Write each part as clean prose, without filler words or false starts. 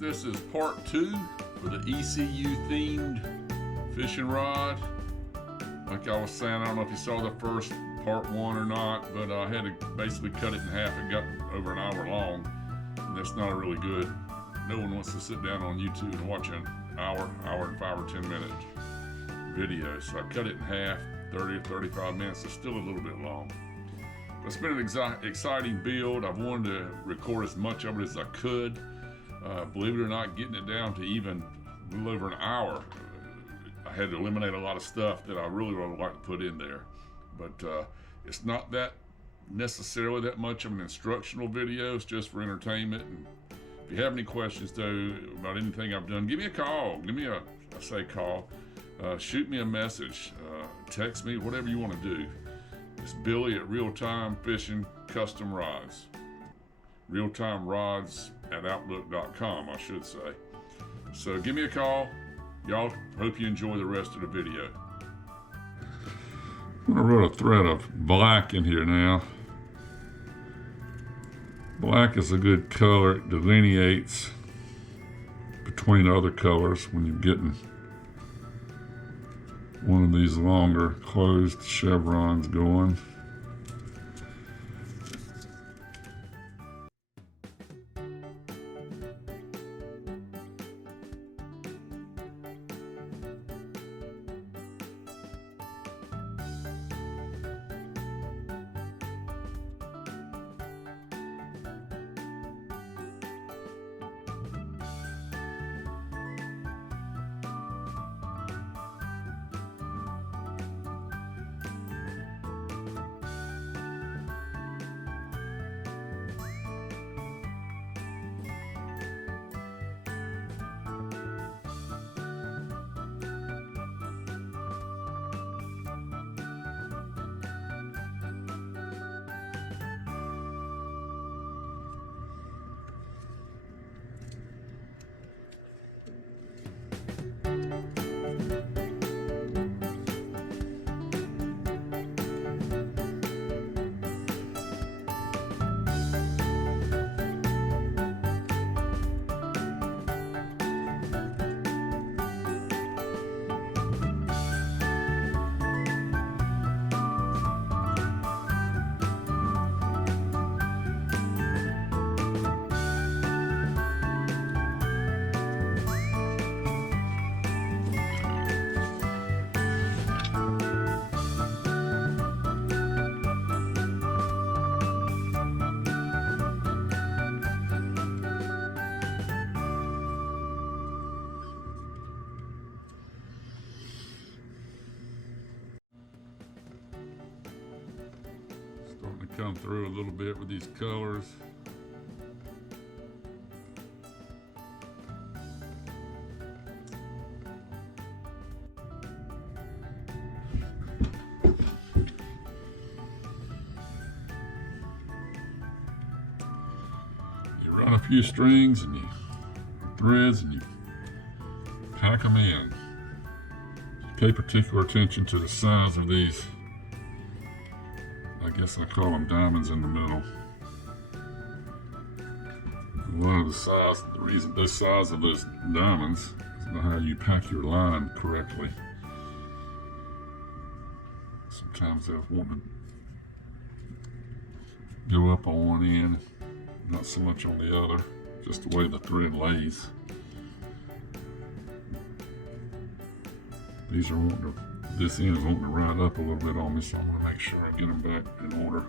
this is part 2 for the ECU themed fishing rod. Like I was saying, I don't know if you saw the first part 1 or not, but I had to basically cut it in half. It got over an hour long, and that's not really good. No one wants to sit down on YouTube and watch an hour and 5 or 10 minute video. So I cut it in half, 30 or 35 minutes. It's still a little bit long. But it's been an exciting build. I've wanted to record as much of it as I could. Believe it or not, getting it down to even a little over an hour, I had to eliminate a lot of stuff that I really would like to put in there. But it's not that necessarily that much of an instructional video. It's just for entertainment. And if you have any questions though about anything I've done, give me a call. Give me call. Shoot me a message. Text me, whatever you want to do. It's Billy at Real Time Fishing Custom Rods. realtimerods@outlook.com, I should say. So give me a call. Y'all, hope you enjoy the rest of the video. I'm going to run a thread of black in here now. Black is a good color. It delineates between other colors when you're getting one of these longer closed chevrons going. Starting to come through a little bit with these colors. You run a few strings and threads and you pack them in. Pay particular attention to the size of these. I guess I call them diamonds in the middle. The reason the size of those diamonds is how you pack your line correctly. Sometimes they'll want to go up on one end, not so much on the other, just the way the thread lays. These are wanting to, this end is wanting to ride up a little bit on me, so I'm going to make sure I get them back in order.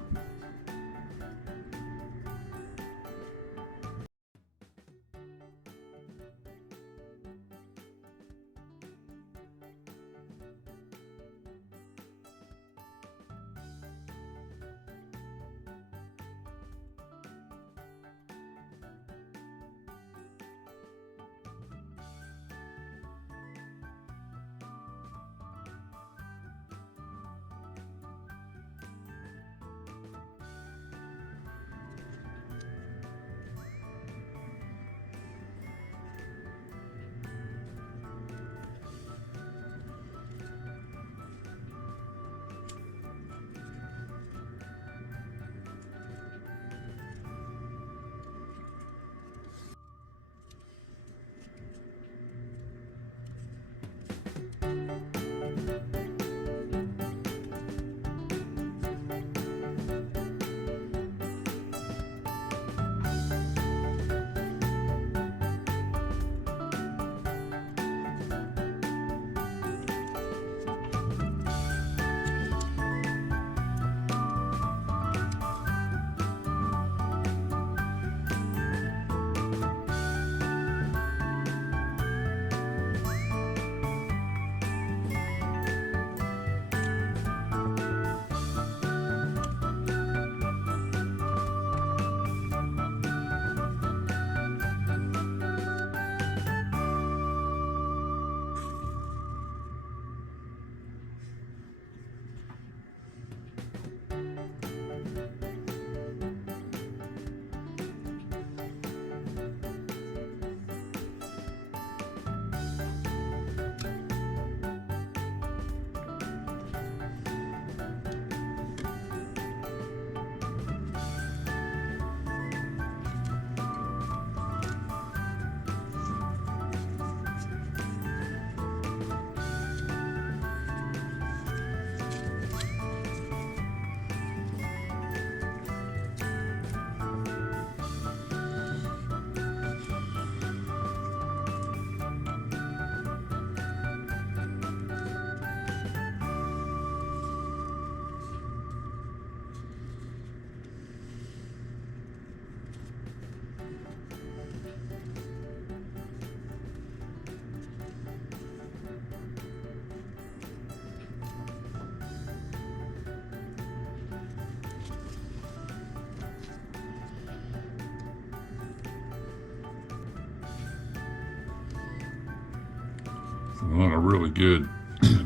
A lot of really good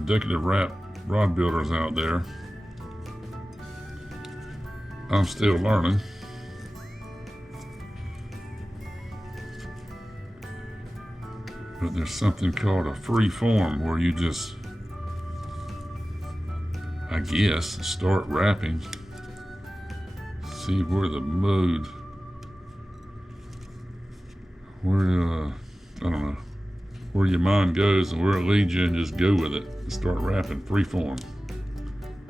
decorative wrap rod builders out there. I'm still learning. But there's something called a free form where you just, I guess, start wrapping. See where the mode, where, I don't know, where your mind goes and where it leads you, and just go with it and start wrapping free form.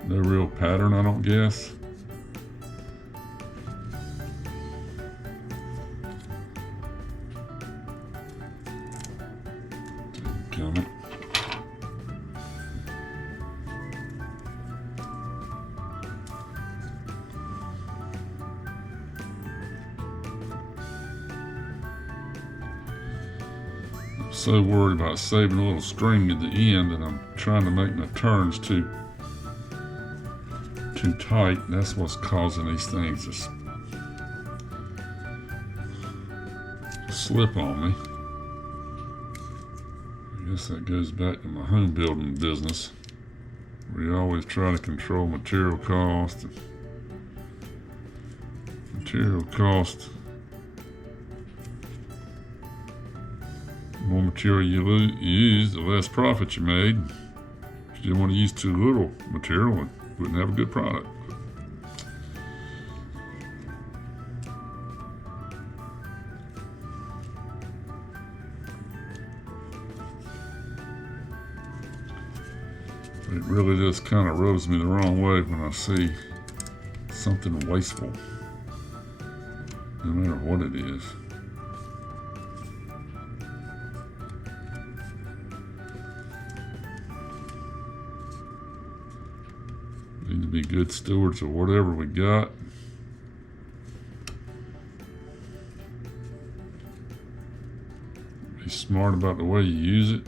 No real pattern, I don't guess. Coming. I'm so worried about saving a little string at the end that I'm trying to make my turns too tight. That's what's causing these things to slip on me. I guess that goes back to my home building business. We always try to control material cost. Material cost. The more material you use, the less profit you made. If you didn't want to use too little material, you wouldn't have a good product. It really just kind of rubs me the wrong way when I see something wasteful, no matter what it is. We need to be good stewards of whatever we got. Be smart about the way you use it.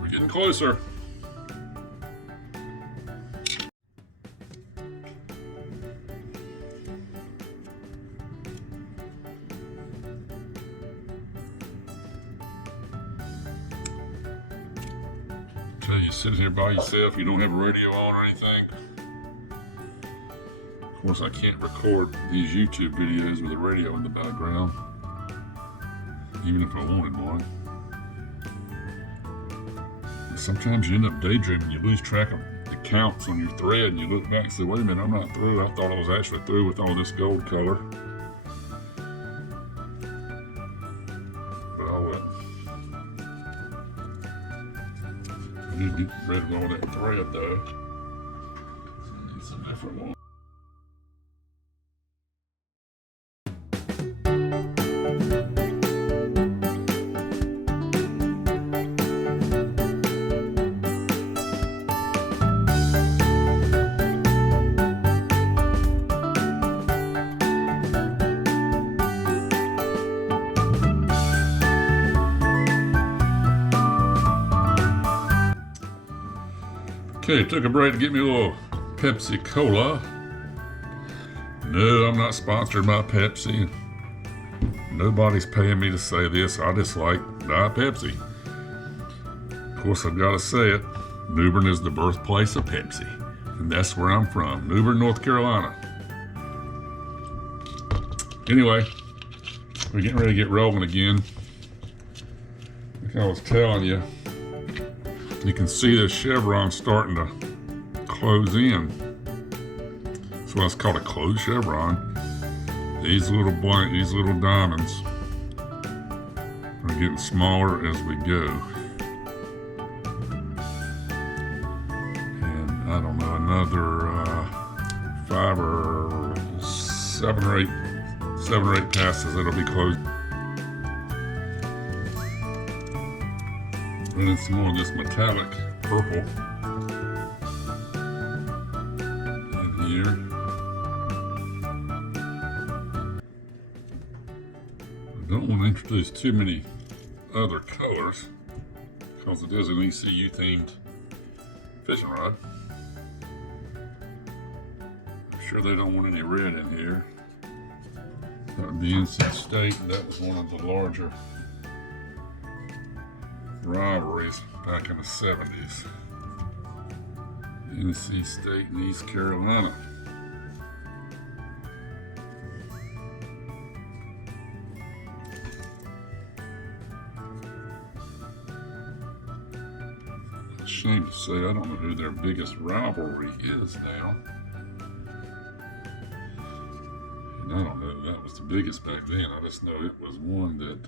We're getting closer. Okay, you sit here by yourself, you don't have a radio on or anything. Of course, I can't record these YouTube videos with a radio in the background, even if I wanted one. Sometimes you end up daydreaming, you lose track of the counts on your thread, and you look back and say, wait a minute, I'm not through. I thought I was actually through with all this gold color. But oh well. I need to get rid of all that thread though. So I need some different one. Okay, took a break to get me a little Pepsi Cola. No, I'm not sponsored by Pepsi. Nobody's paying me to say this. I just like Diet Pepsi. Of course, I've got to say it. New Bern is the birthplace of Pepsi. And that's where I'm from, New Bern, North Carolina. Anyway, we're getting ready to get rolling again. Like I was telling you, you can see the chevron starting to close in. So why it's called a closed chevron. These little diamonds are getting smaller as we go. And I don't know, another 7 or 8 passes, it'll be closed. And then some more of this metallic purple in here. I don't want to introduce too many other colors because it is an ECU themed fishing rod. I'm sure they don't want any red in here. That would be NC State, and that was one of the larger rivalries back in the 70s. NC State and East Carolina. Shame to say, I don't know who their biggest rivalry is now. And I don't know if that was the biggest back then. I just know it was one that,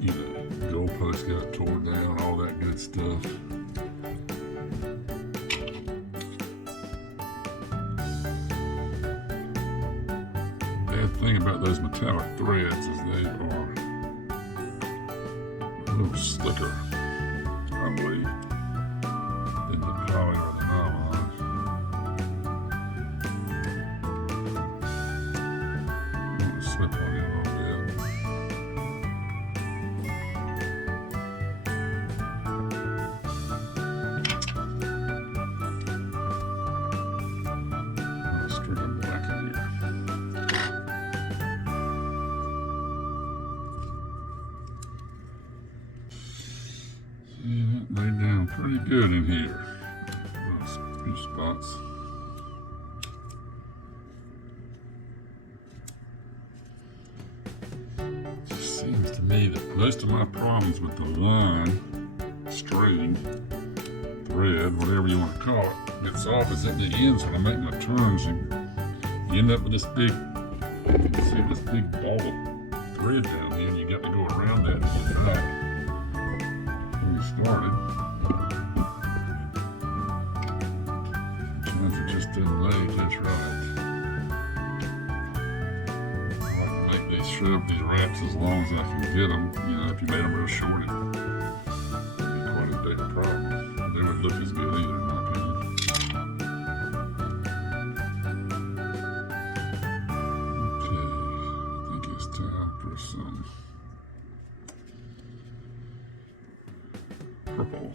you know, goalposts got torn down, all that good stuff. Bad thing about those metallic threads is they are a little slicker, I believe, than the poly or the nylon. I'm going to slip on you a little bit. I'll stick a black in here. Yeah, that laid down pretty good in here. A few spots. It just seems to me that most of my problems with the line, string, thread, whatever you want to call it, gets off is at the ends when I make my turns, and you end up with this big, you can see this big ball of thread down here, and you got to go around that to get back. Started. Sometimes it just didn't lay just right. I like to make these wraps as long as I can get them. You know, if you made them real short, it'd be quite as big a problem. They wouldn't look as good either, in my opinion. Okay, I think it's time for some purple.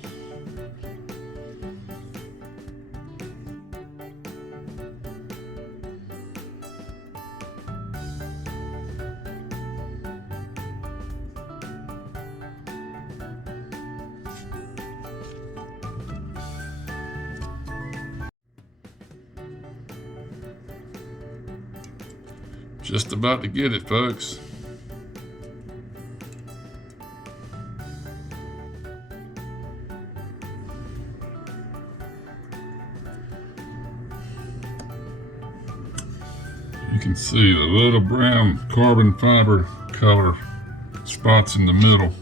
Just about to get it, folks. You can see the little brown carbon fiber color spots in the middle,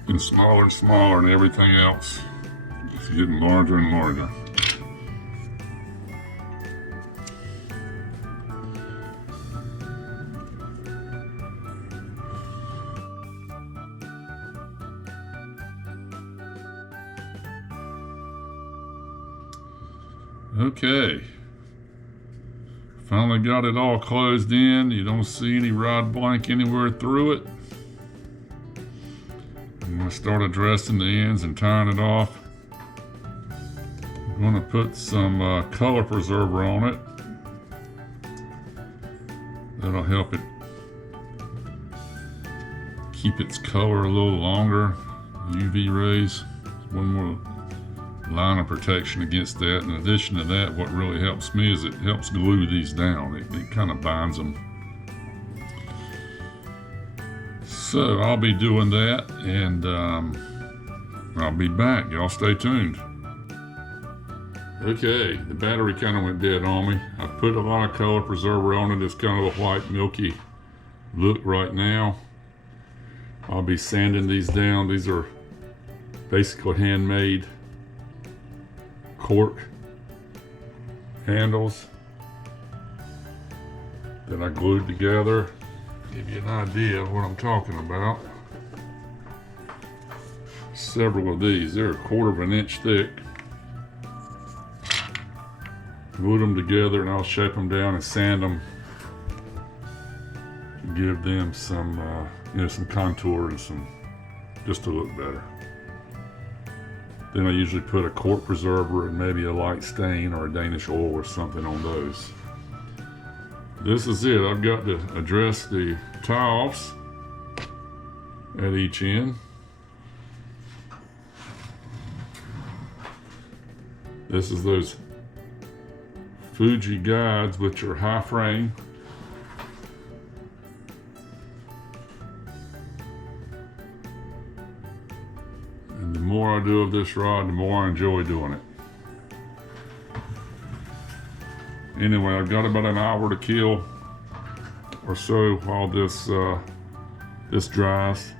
getting smaller and smaller, and everything else just getting larger and larger. Okay. Finally got it all closed in. You don't see any rod blank anywhere through it. I'm going to start addressing the ends and tying it off. I'm going to put some color preserver on it. That'll help it keep its color a little longer. UV rays. One more line of protection against that. In addition to that, what really helps me is it helps glue these down. It kind of binds them. So I'll be doing that, and I'll be back. Y'all stay tuned. Okay, the battery kind of went dead on me. I put a lot of color preserver on it. It's kind of a white milky look right now. I'll be sanding these down. These are basically handmade cork handles that I glued together. Give you an idea of what I'm talking about. Several of these, they're 1/4 of an inch thick. Glued them together and I'll shape them down and sand them to give them some, some contour and some, just to look better. Then I usually put a cork preserver and maybe a light stain or a Danish oil or something on those. This is it. I've got to address the tie-offs at each end. This is those Fuji guides, which are high frame. And the more I do of this rod, the more I enjoy doing it. Anyway, I've got about an hour to kill or so while this dries,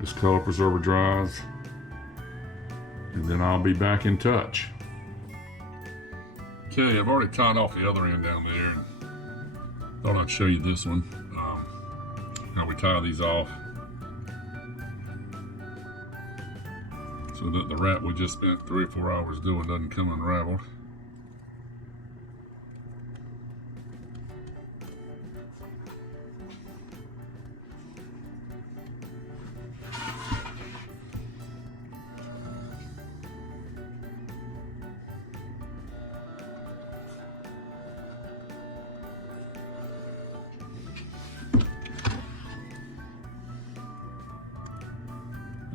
this color preserver dries, and then I'll be back in touch. Okay, I've already tied off the other end down there. And thought I'd show you this one, how we tie these off, so that the wrap we just spent 3 or 4 hours doing doesn't come unraveled.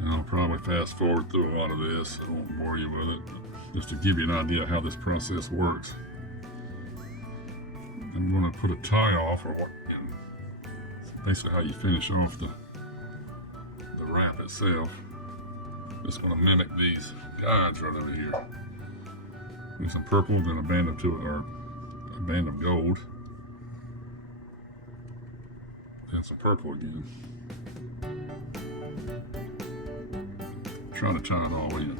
I'll probably fast forward through a lot of this. I won't bore you with it, but just to give you an idea how this process works. I'm going to put a tie off, or what, basically how you finish off the wrap itself. Just going to mimic these guides right over here. With some purple, then a band of gold, then some purple again. Try to tie it all in.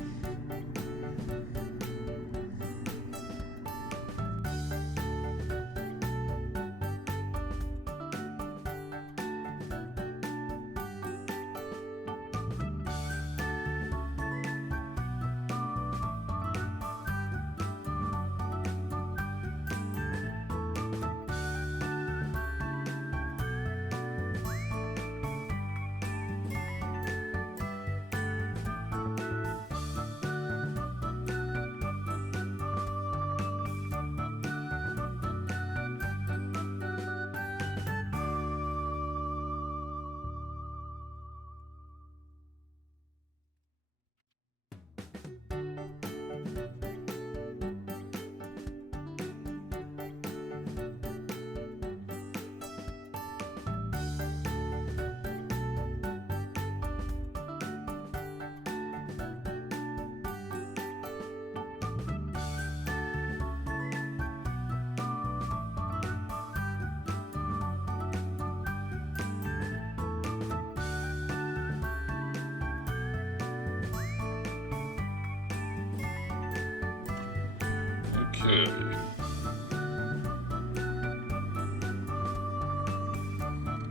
Okay.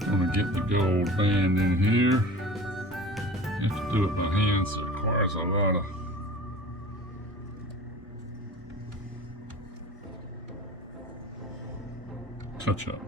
I'm going to get the gold band in here. I have to do it by hand, so it requires a lot of touch up.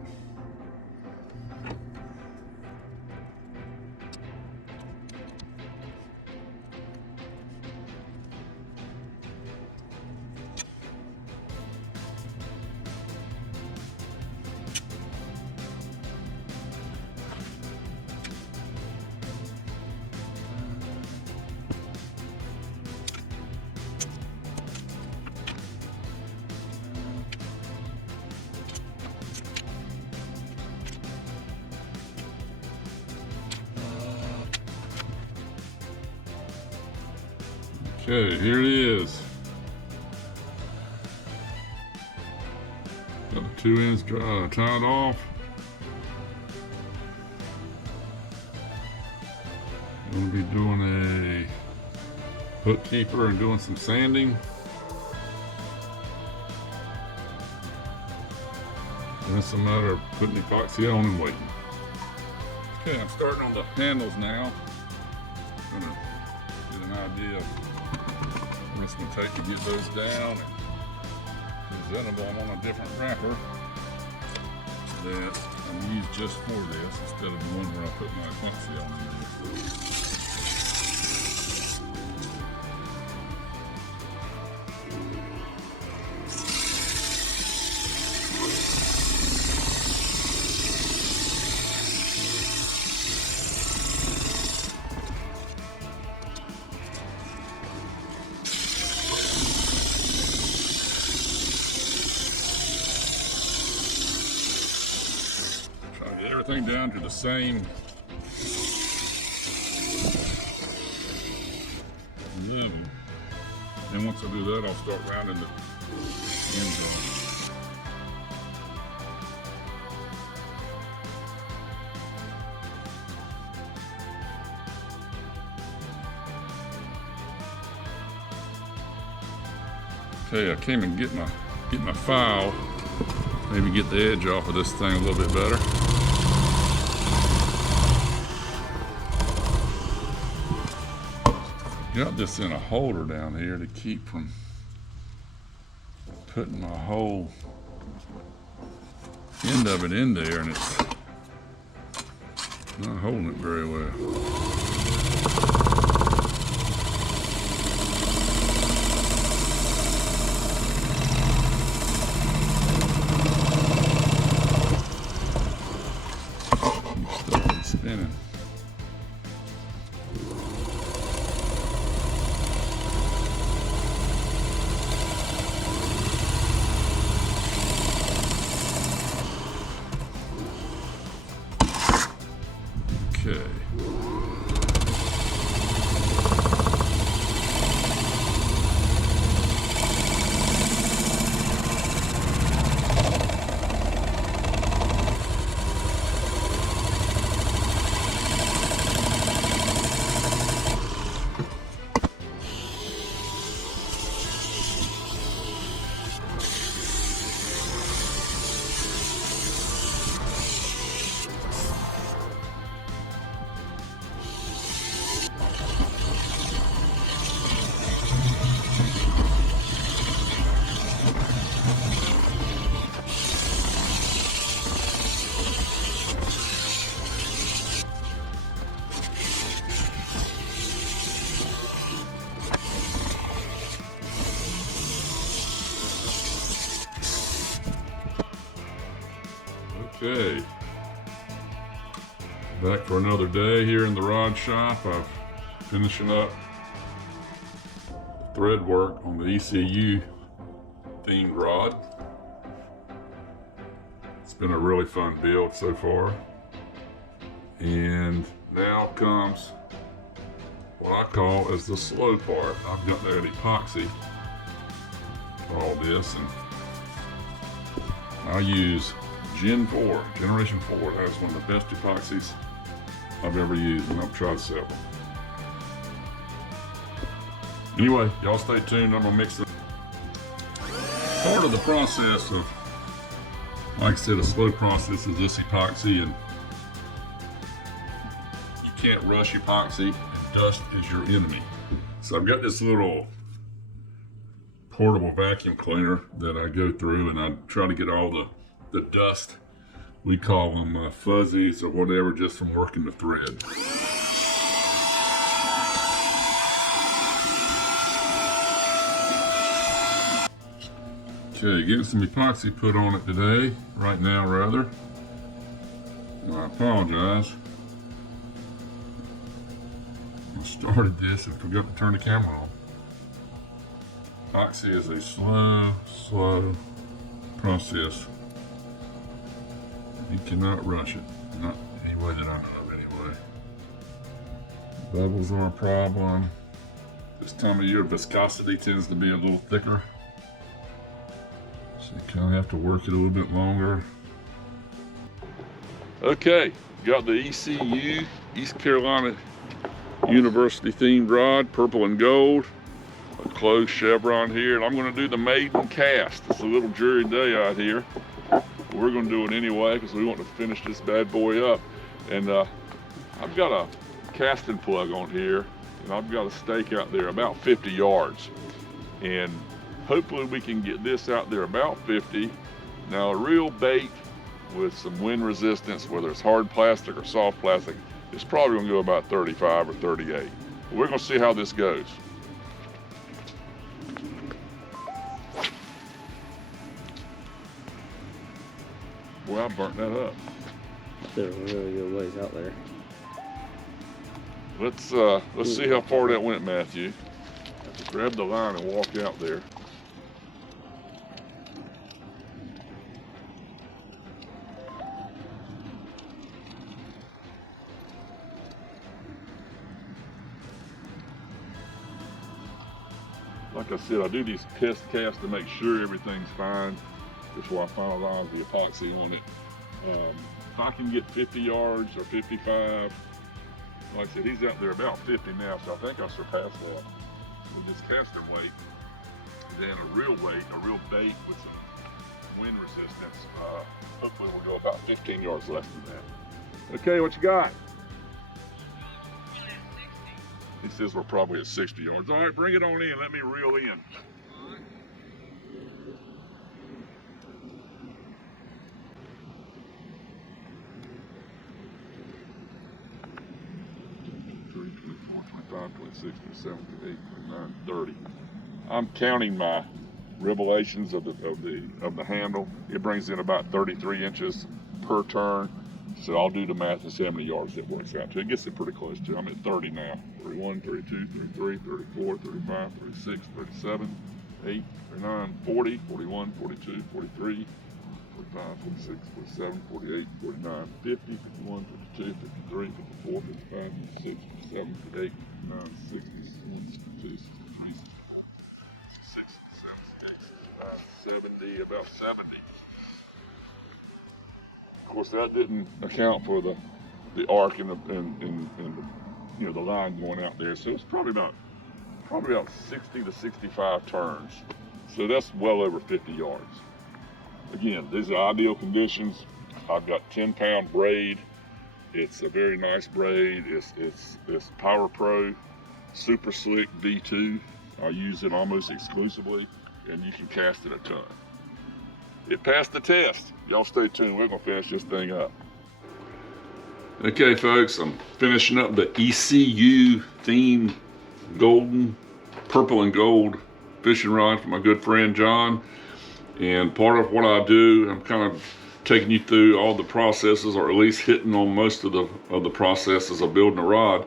Okay, here it is. 2 ends tied off. I'm going to be doing a hook keeper and doing some sanding. And it's a matter of putting epoxy on and waiting. Okay, I'm starting on the handles now. I'm going to get an idea of what it's going to take to get those down and present them on a different wrapper that I'm used just for this instead of the one where I put my epoxy on there. Everything down to the same level. Then once I do that, I'll start rounding the ends off. Okay, I came and get my file. Maybe get the edge off of this thing a little bit better. Got this in a holder down here to keep from putting my whole end of it in there, and it's not holding it very well. Spinning. Okay. Okay, back for another day here in the rod shop. I'm finishing up thread work on the ECU themed rod. It's been a really fun build so far. And now comes what I call as the slow part. I've got that epoxy, all this, and I use Generation 4. That's one of the best epoxies I've ever used, and I've tried several. Anyway, y'all stay tuned. I'm gonna mix it. Part of the process of, like I said, a slow process is this epoxy, and you can't rush epoxy, and dust is your enemy. So I've got this little portable vacuum cleaner that I go through, and I try to get all the dust, we call them fuzzies or whatever, just from working the thread. Okay, getting some epoxy put on it today, right now rather. I apologize. I started this and forgot to turn the camera on. Epoxy is a slow process. You cannot rush it, not any way that I know of anyway. Bubbles are a problem. This time of year, viscosity tends to be a little thicker. So you kind of have to work it a little bit longer. Okay, got the ECU, East Carolina University themed rod, purple and gold. A closed chevron here, and I'm going to do the maiden cast. It's a little dreary day out here. We're going to do it anyway because we want to finish this bad boy up. And I've got a casting plug on here, and I've got a stake out there about 50 yards. And hopefully we can get this out there about 50. Now a real bait with some wind resistance, whether it's hard plastic or soft plastic, is probably going to go about 35 or 38. But we're going to see how this goes. Boy, I burnt that up. They're really good ways out there. Let's see how far that went, Matthew. Grab the line and walk out there. Like I said, I do these test casts to make sure everything's fine before I finalize the epoxy on it. If I can get 50 yards or 55, like I said, he's out there about 50 now, so I think I surpassed that with this caster weight. Then a real weight, a real bait with some wind resistance, hopefully we'll go about 15 yards less than that. Okay, what you got? He says we're probably at 60 yards. All right, bring it on in. Let me reel in. 26, 27, 28, 29, 30. I'm counting my revelations of the handle. It brings in about 33 inches per turn. So I'll do the math and see how many yards it works out to. It gets it pretty close to. I'm at 30 now. 31, 32, 33, 34, 35, 36, 37, 8, 39, 40, 41, 42, 43, 45, 46, 47, 48, 49, 50, 51, 52, 53, 54, 55, 56, 57, 58, 59, 60, 61, 62, 63, 66, 67, 70, about 70. Of course, that didn't account for the arc and the the line going out there. So it's probably about 60 to 65 turns. So that's well over 50 yards. Again, these are ideal conditions. I've got 10-pound braid. It's a very nice braid. It's Power Pro Super Slick V2. I use it almost exclusively, and you can cast it a ton. It passed the test. Y'all stay tuned. We're gonna finish this thing up. Okay, folks, I'm finishing up the ECU themed golden, purple and gold fishing rod for my good friend John. And part of what I do, I'm kind of taking you through all the processes, or at least hitting on most of the processes of building a rod.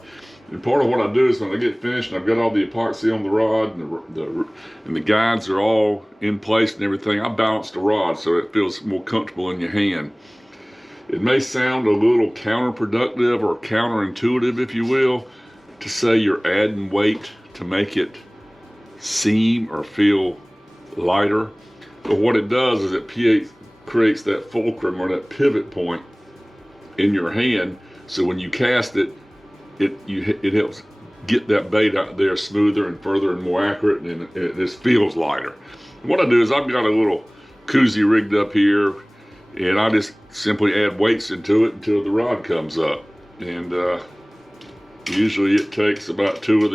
And part of what I do is when I get finished and I've got all the epoxy on the rod and the guides are all in place and everything, I balance the rod so it feels more comfortable in your hand. It may sound a little counterproductive or counterintuitive, if you will, to say you're adding weight to make it seem or feel lighter. But what it does is it creates that fulcrum or that pivot point in your hand. So when you cast it, it helps get that bait out there smoother and further and more accurate, and it just feels lighter. What I do is I've got a little koozie rigged up here, and I just simply add weights into it until the rod comes up. And usually it takes about 2 of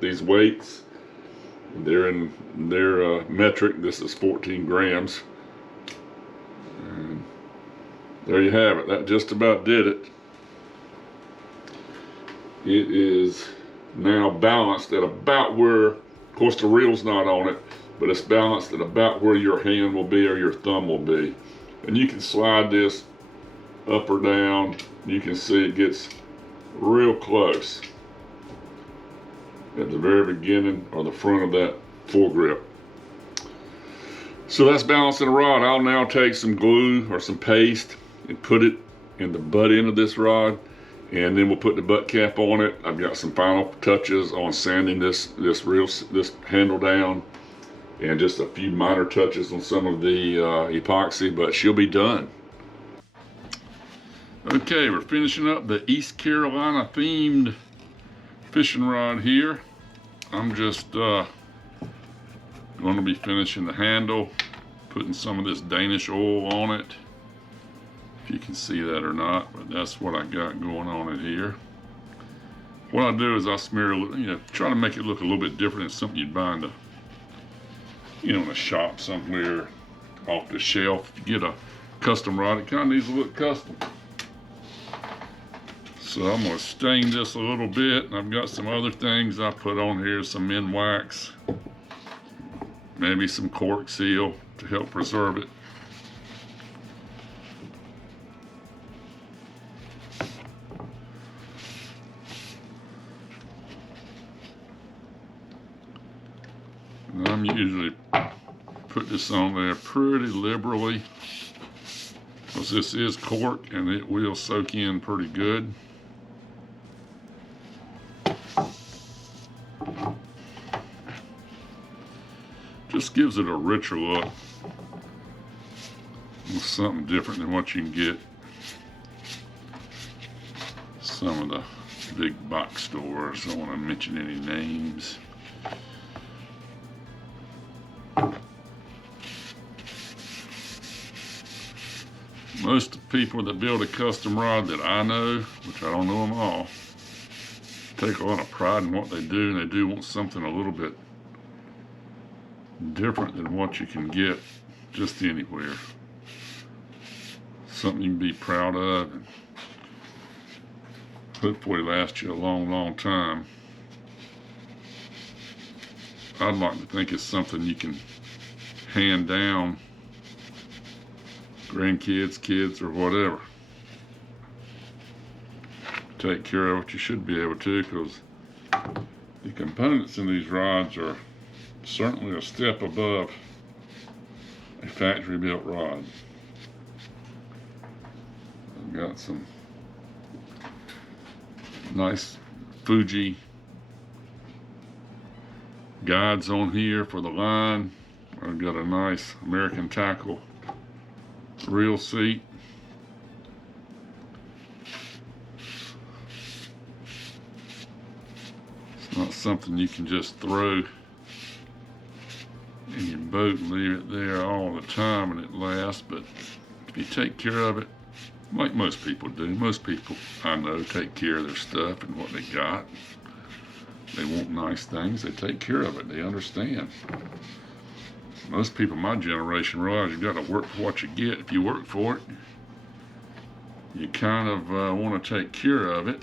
these weights. They're in their metric. This is 14 grams. And there you have it. That just about did it. It is now balanced at about where, of course the reel's not on it, but it's balanced at about where your hand will be or your thumb will be. And you can slide this up or down. You can see it gets real close at the very beginning or the front of that foregrip. So that's balancing the rod. I'll now take some glue or some paste and put it in the butt end of this rod, and then we'll put the butt cap on it. I've got some final touches on sanding this handle down, and just a few minor touches on some of the epoxy, but she'll be done. Okay, we're finishing up the East Carolina themed fishing rod here. I'm just going to be finishing the handle, putting some of this Danish oil on it. If you can see that or not, but that's what I got going on in here. What I do is I smear, try to make it look a little bit different than something you'd buy in the, in a shop somewhere off the shelf. If you get a custom rod, it kind of needs to look custom. So I'm gonna stain this a little bit, and I've got some other things I put on here, some Min wax, maybe some cork seal to help preserve it. And I'm usually put this on there pretty liberally, because this is cork and it will soak in pretty good. Just gives it a richer look, with something different than what you can get some of the big box stores. I don't want to mention any names. Most people that build a custom rod that I know, which I don't know them all, take a lot of pride in what they do, and they do want something a little bit different than what you can get just anywhere. Something you can be proud of and hopefully last you a long, long time. I'd like to think it's something you can hand down, grandkids, kids, or whatever. Take care of it. You should be able to, because the components in these rods are certainly a step above a factory built rod. I've got some nice Fuji guides on here for the line. I've got a nice American Tackle reel seat. It's not something you can just throw in your boat and leave it there all the time and it lasts, but if you take care of it, like most people do, most people I know take care of their stuff and what they got. They want nice things, they take care of it, they understand. Most people my generation realize you got to work for what you get. If you work for it, you kind of want to take care of it.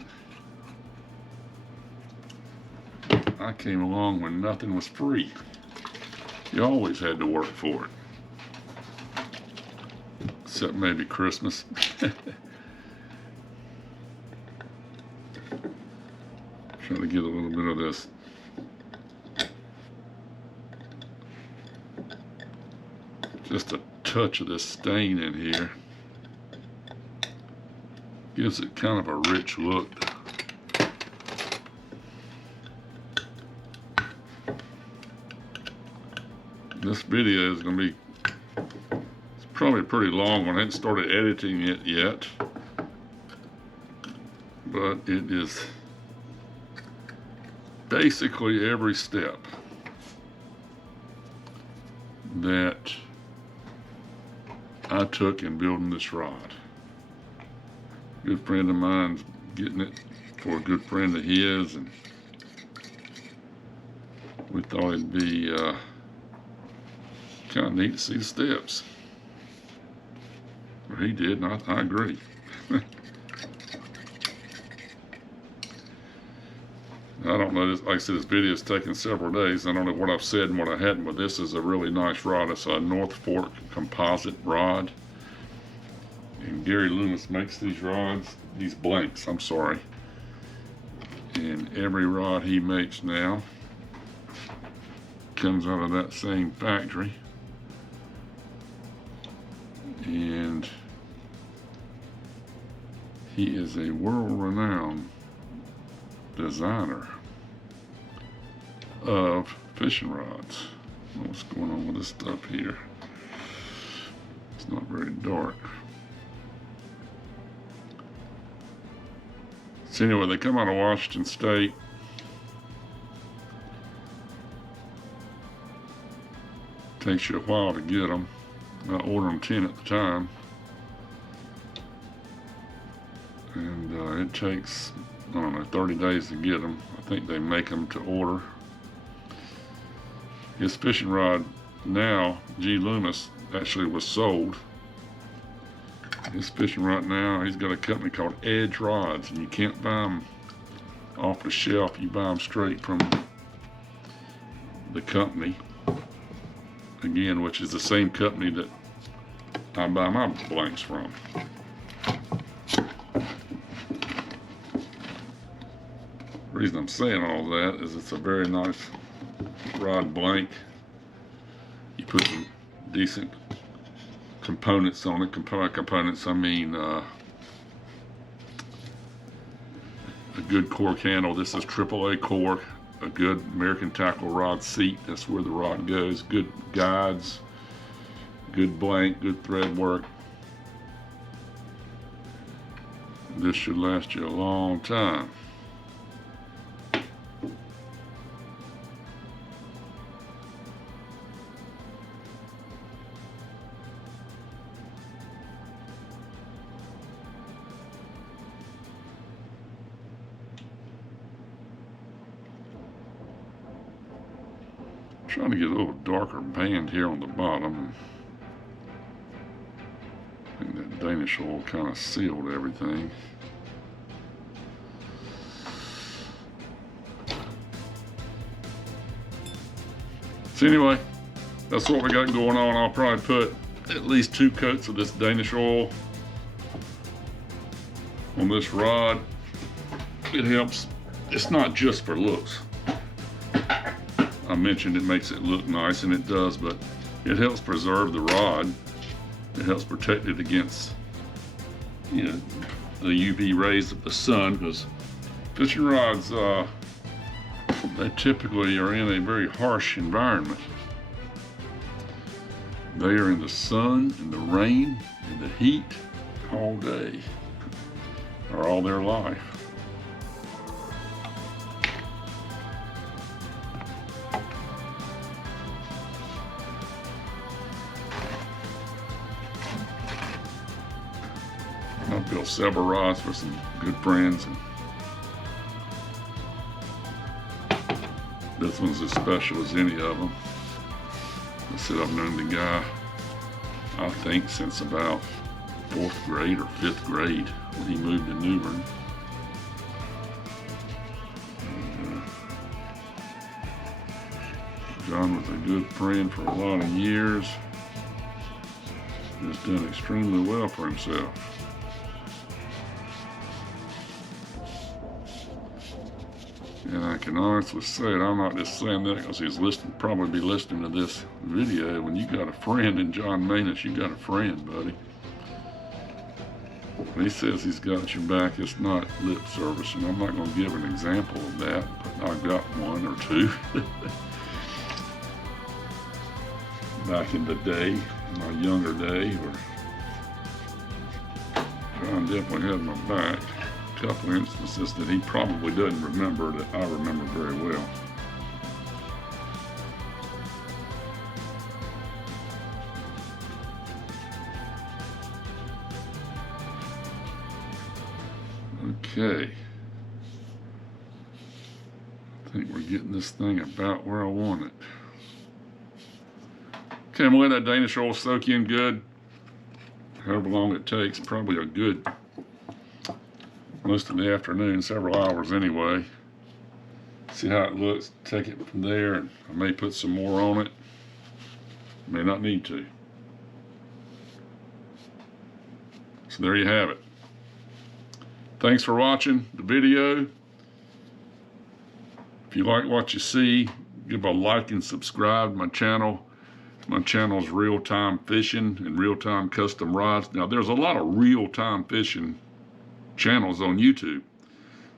I came along when nothing was free. You always had to work for it. Except maybe Christmas. Trying to get a little bit of this just a touch of this stain in here. Gives it kind of a rich look. This video is going to be, it's probably a pretty long one. I haven't started editing it yet, but it is basically every step that I took in building this rod. A good friend of mine's getting it for a good friend of his, and we thought it'd be kind of neat to see the steps. Or he did, and I agree. I don't know, like I said, this video has taken several days. I don't know what I've said and what I hadn't, but this is a really nice rod. It's a North Fork composite rod. And Gary Loomis makes these rods, these blanks, I'm sorry. And every rod he makes now comes out of that same factory. And he is a world-renowned designer of fishing rods. What's going on with this stuff here? It's not very dark. So anyway, they come out of Washington State. Takes you a while to get them. I ordered them 10 at the time. And it takes, I don't know, 30 days to get them. I think they make them to order. His fishing rod now, G. Loomis, actually was sold. His fishing rod now, he's got a company called Edge Rods, and you can't buy them off the shelf. You buy them straight from the company. Again, which is the same company that I buy my blanks from. The reason I'm saying all that is it's a very nice rod blank. You put some decent components on it. Components, I mean a good cork handle. This is AAA cork. A good American tackle rod seat. That's where the rod goes. Good guides. Good blank. Good thread work. This should last you a long time. Trying to get a little darker band here on the bottom. I think that Danish oil kind of sealed everything. So anyway, that's what we got going on. I'll probably put at least 2 coats of this Danish oil on this rod. It helps. It's not just for looks. I mentioned it makes it look nice, and it does, but it helps preserve the rod. It helps protect it against, you know, the UV rays of the sun, because fishing rods, they typically are in a very harsh environment. They are in the sun, in the rain, in the heat all day, or all their life. I built several rods for some good friends, and this one's as special as any of them. I said I've known the guy, I think, since about 4th grade or 5th grade when he moved to New Bern. John was a good friend for a lot of years. He's done extremely well for himself. And I can honestly say it, I'm not just saying that because he's probably be listening to this video. When you got a friend in John Manus, you got a friend, buddy. When he says he's got your back, it's not lip service, and I'm not going to give an example of that, but I've got 1 or 2. Back in the day, in my younger day, where John definitely had my back. Couple instances that he probably doesn't remember that I remember very well. Okay. I think we're getting this thing about where I want it. Okay, I'm gonna let that Danish oil soak in good. However long it takes, probably a good most of the afternoon, several hours anyway. See how it looks, take it from there, and I may put some more on it. May not need to. So there you have it. Thanks for watching the video. If you like what you see, give a like and subscribe to my channel. My channel is Real-Time Fishing and Real-Time Custom Rods. Now, there's a lot of real-time fishing channels on YouTube.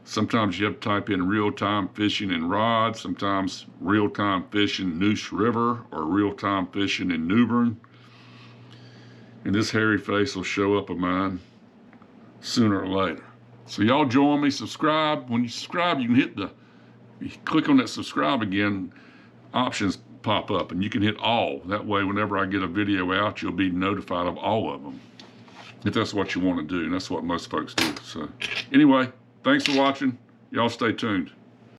Sometimes you have to type in real-time fishing and rod, sometimes real-time fishing Noose River or real-time fishing in New Bern. And this hairy face will show up of mine sooner or later. So y'all join me, subscribe. When you subscribe, you can you click on that subscribe again, options pop up and you can hit all. That way, whenever I get a video out, you'll be notified of all of them. If that's what you want to do, and that's what most folks do. So anyway, thanks for watching. Y'all stay tuned.